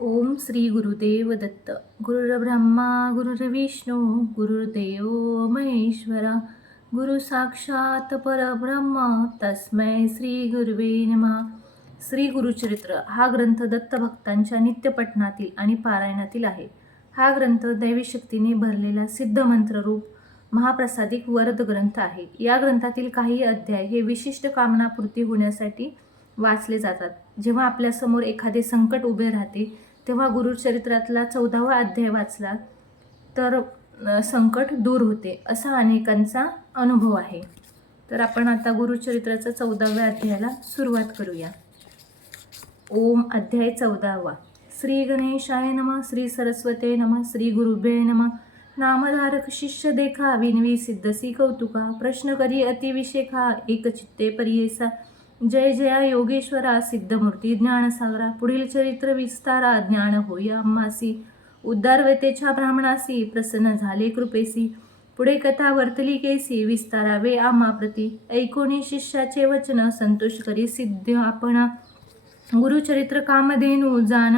ओम श्री गुरुदेव दत्त. गुरुर्ब्रह्मा गुरुर्विष्णू गुरुर्देव महेश्वरा. गुरु साक्षात परब्रह्म तस्मै श्री गुरुवे नमः. श्री गुरुचरित्र हा ग्रंथ दत्त भक्तांच्या नित्यपठणातील आणि पारायणातील आहे. हा ग्रंथ दैवी शक्तीने भरलेला सिद्ध मंत्ररूप महाप्रसादिक वरद ग्रंथ आहे. या ग्रंथातील काही अध्याय हे विशिष्ट कामनापूर्ती होण्यासाठी वाचले जातात. जेव्हा आपल्यासमोर एखादे संकट उभे राहते तेव्हा गुरुचरित्रातला 14वा अध्याय वाचला तर संकट दूर होते, असा अनेकांचा अनुभव आहे. तर आपण आता गुरुचरित्राच्या 14व्या अध्यायाला सुरुवात करूया. ओम. अध्याय 14वा. श्री गणेशाय नमः. श्री सरस्वते नमः. श्री गुरुभ्ये नमः. नामधारक शिष्य देखा विनवी सिद्धसी कौतुका. प्रश्न करी अतिविशेखा एकचित्ते परियेसा. जय जया योगेश्वरा सिद्धमूर्ती ज्ञानसागरा. पुढील चरित्र विस्तारा ज्ञान होया आम्हासी. उद्धारवतेच्या ब्राह्मणासी प्रसन्न झाले कृपेसी. पुढे कथा वर्तली केसी विस्तारावे आम्हाप्रती. ऐकोनी शिष्याचे वचन संतोष करी सिद्ध आपणा. गुरुचरित्र कामधेनू जाण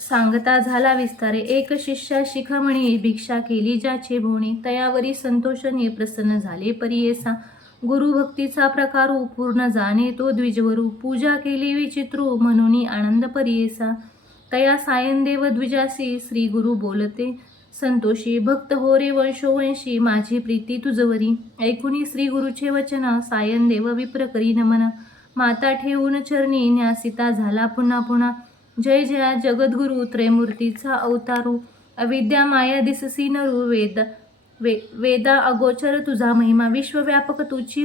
सांगता झाला विस्तारे. एक शिष्या शिखमणी भिक्षा केली ज्याचे भोवणी. तयावरी संतोषने प्रसन्न झाले परियेसा. गुरुभक्तीचा प्रकारू पूर्ण जाणे तो द्विजवरू. पूजा केली विचित्रू म्हणून आनंद परियेसा. तया सायनदेव द्विजासी श्री गुरु बोलते संतोषी. भक्त हो रे वंशोवंशी माझी प्रीती तुझवरी. ऐकुनी श्री गुरुचे वचन सायनदेव विप्र करी नमन. माता ठेवून चरणी न्यासिता झाला पुन्हा पुन्हा. जय जया जगद्गुरु त्रयमूर्तीचा अवतारू. अविद्या माया दिससी नरू वेदा अगोचर तुझा महिमा. विश्वव्यापक तुची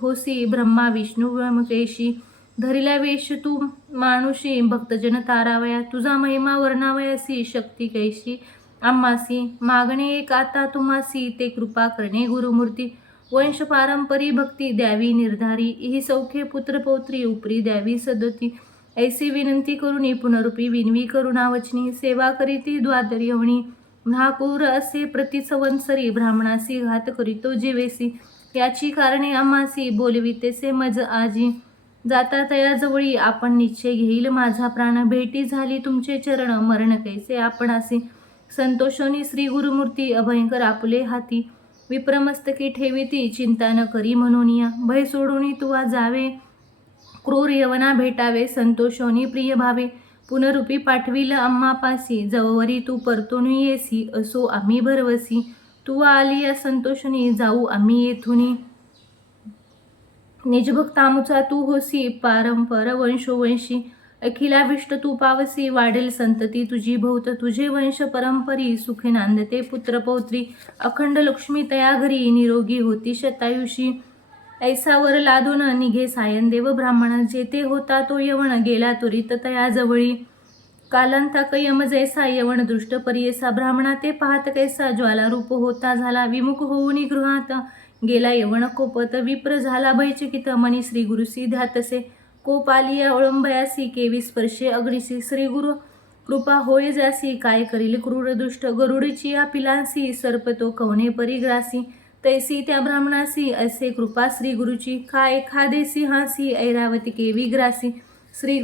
होसी ब्रह्मा विष्णू मकेशी. धरिल्या वेश तू मानुषी भक्तजन तारावया. तुझा महिमा वर्णावयासी शक्ती कैशी आम्हासी. मागणे एक आता तुम्हासी ते कृपा करणे गुरुमूर्ती. वंश पारंपरी भक्ती द्यावी निर्धारी. ही सौख्य पुत्रपौत्री उपरी द्यावी सदोती. ऐसी विनंती करुणी पुनरुपी विनवी करुणावचनी. सेवा करीती द्वादर यवणी. महापूर असे प्रतिसंवत्सरी ब्राह्मणासी घात करीतो जीवेसी. याची कारणे आम्हासी बोलवितेसे मज आजी. जाता तयाजवळी आपण निश्चय घेईल माझा प्राण. भेटी झाली तुमचे चरण मरण कैसे आपणासी. संतोषोनी श्री गुरुमूर्ती अभयंकर आपुले हाती. विप्रमस्तकी ठेविती चिंता न करी म्हणून या. भय सोडून तुवा जावे क्रूर यवना भेटावे. संतोषोनी प्रिय भावे पुनरुपी पाठविल आम्हापासी. जववरी तू परतून येसी असो आम्ही भरवसी. तू आली या संतोषनी जाऊ आम्ही येथुनी. निजभक्तामुचा तू होसी पारंपर वंशोवंशी. अखिलाभिष्ट तू पावसी वाढेल संतती तुझी भोवत. तुझे वंश परंपरी सुखे नांदते पुत्रपौत्री. अखंड लक्ष्मी तया घरी निरोगी होती शतायुषी. ऐसावर लादून निघे सायनदेव ब्राह्मण. जेथे होता तो यवण गेला त्वरित तयाजवळी. कालांताक यम जैसा यवण दृष्ट परियेसा. ब्राह्मणा ते पाहत कैसा ज्वालारूप होता झाला. विमुख होऊन गृहात गेला यवण कोपत. विप्र झाला भयचकित मनी श्री गुरुसी ध्यातसे. कोप आलिया ओळंबयासी केवी स्पर्शे अग्निसी. श्री गुरु कृपा होय जासी काय करील क्रूर दुष्ट. गरुडची या पिलांसी सर्पतो कवने परिग्रासी. तैसी त्या ब्राह्मणासी असे कृपा श्री गुरुची. काय एखादेसी हासी ऐरावती केवी ग्रासी. श्री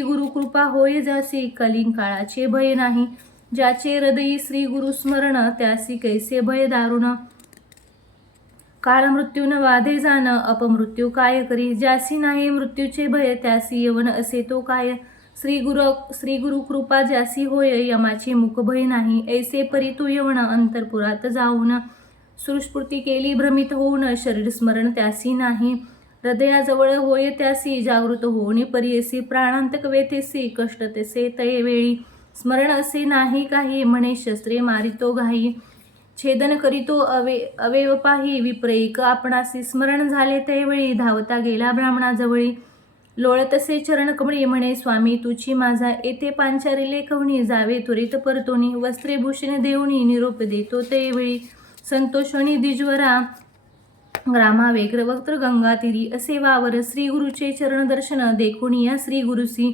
गुरु कृपा होय जासी कलिंग काळाचे भय नाही. ज्याचे हृदयी श्री गुरु स्मरण त्यासी कैसे भय दारुण. काळ मृत्यून वाधे जाण अपमृत्यू काय करी. ज्यासी नाही मृत्यूचे भय त्यासी यवन असे तो काय. श्री गुरु कृपा ज्यासी होय यमाची मुख भय नाही. ऐसे परी तू यवन अंतरपुरात जाऊन. सुस्फूर्ती केली भ्रमित होऊन शरीर स्मरण त्यासी नाही. हृदयाजवळ होय त्यासी जागृत होऊन परियसी. प्राणांतक वेथेसी कष्ट तेसे तयवेळी. स्मरण असे नाही काही म्हणे शस्त्रे मारितो घाई. छेदन करीतो अवयव पाही विप्रैक आपणासी. स्मरण झाले तैवेळी धावता गेला ब्राह्मणाजवळी. लोळतसे चरणकमळी म्हणे स्वामी तुची माझा. येथे पांचारिले कवणी जावे त्वरित परतोनी. वस्त्रे भूषण देऊनी निरोप देतो तैवेळी. संतोषणी द्विजवरा ग्रामा वेग्रवक्त्र गंगातीरी. असे वावर श्री गुरुचे चरण दर्शन देखून या श्री गुरुसी.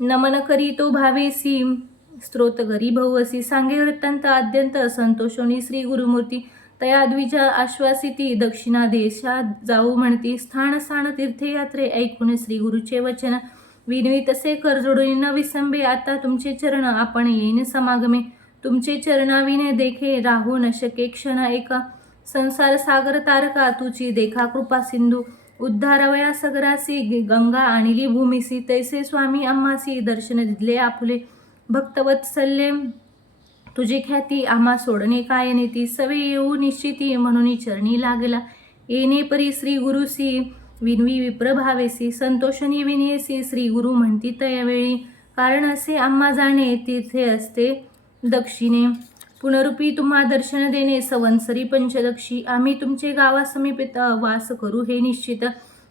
नमन करी तो भावेसी स्त्रोत घरी भवसी. सांगे वृत्तांत आद्यंत संतोषोनी श्री गुरुमूर्ती. तया द्विजा आश्वासिती दक्षिणा देशात जाऊ म्हणती. स्थान स्थान तीर्थयात्रे ऐकून श्री गुरुचे वचन. विनवी तसे कर जोडून न विसंबे, आता तुमचे चरण आपण येईन समागमे. तुमचे चरणाविने देखे राहू न शके क्षण एका, संसार सागर तारका तुझी देखा कृपा सिंधू. उद्धारवया सगरासी गंगा आणली भूमिसी, तैसे स्वामी आम्हासी दर्शन दिले आपुले. भक्तवत्सल्ये तुझी ख्याती आम्हा सोडणे काय नेती, सवे येऊ निश्चिती म्हणून चरणी लागला. येणे परी श्री गुरुसी विनवी विप्रभावेसी, संतोषणी विनेसी श्री गुरु म्हणती तयावेळी. कारण असे आम्हा जाणे तिथे असते दक्षिणे, पुनरुपी तुम्हा दर्शन देणे संवत्सरी पंचदक्षी. आम्ही तुमचे गावा समीपित वास करू हे निश्चित,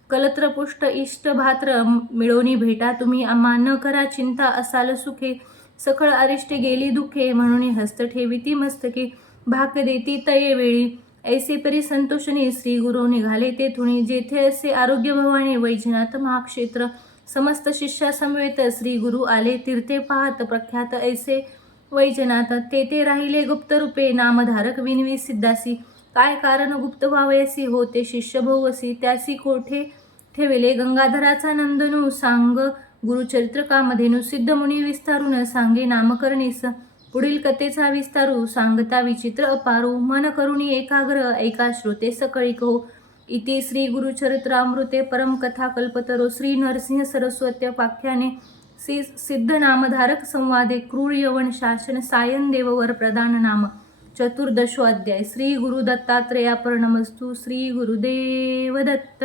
कलत्र पुष्ट इष्ट भात्र मिळवणी भेटा तुम्ही. आम्हा न करा चिंता असाल सुखे, सकळ अरिष्टे गेली दुखे म्हणून हस्त ठेविती मस्तके. भाक देती तये वेळी ऐसे परी संतोषणी श्री गुरु निघाले तेथुनी. जेथे असे आरोग्य भवानी वैजनाथ महाक्षेत्र, समस्त शिष्या समवेत श्री गुरु आले तीर्थे पाहत प्रख्यात ऐसे वैजनाथ. तेथे राहिले गुप्त रूपे नामधारक विनवी सिद्धासी, काय कारण गुप्त व्हावयासी होते शिष्य भोवसी. त्यासी कोठे ठेविले गंगाधराचा नंदनू, सांग गुरुचरित्र कामधेनू. सिद्ध मुनी विस्तारून सांगे नामकरणीस, पुढील कथेचा विस्तारू सांगता विचित्र अपारू. मन करुणी एकाग्र ऐका श्रोते सकळी कहो. इति श्री गुरुचरित्रामृते परम कथा कल्पतरो श्री नरसिंह सरस्वत्य पाख्याने सिद्ध नामधारक संवादे क्रूर यवन शासन सायन देववर प्रदान नाम चतुर्दशो अध्याय. श्री गुरु दत्तात्रेयार्पणमस्तु. श्री गुरुदेव दत्त.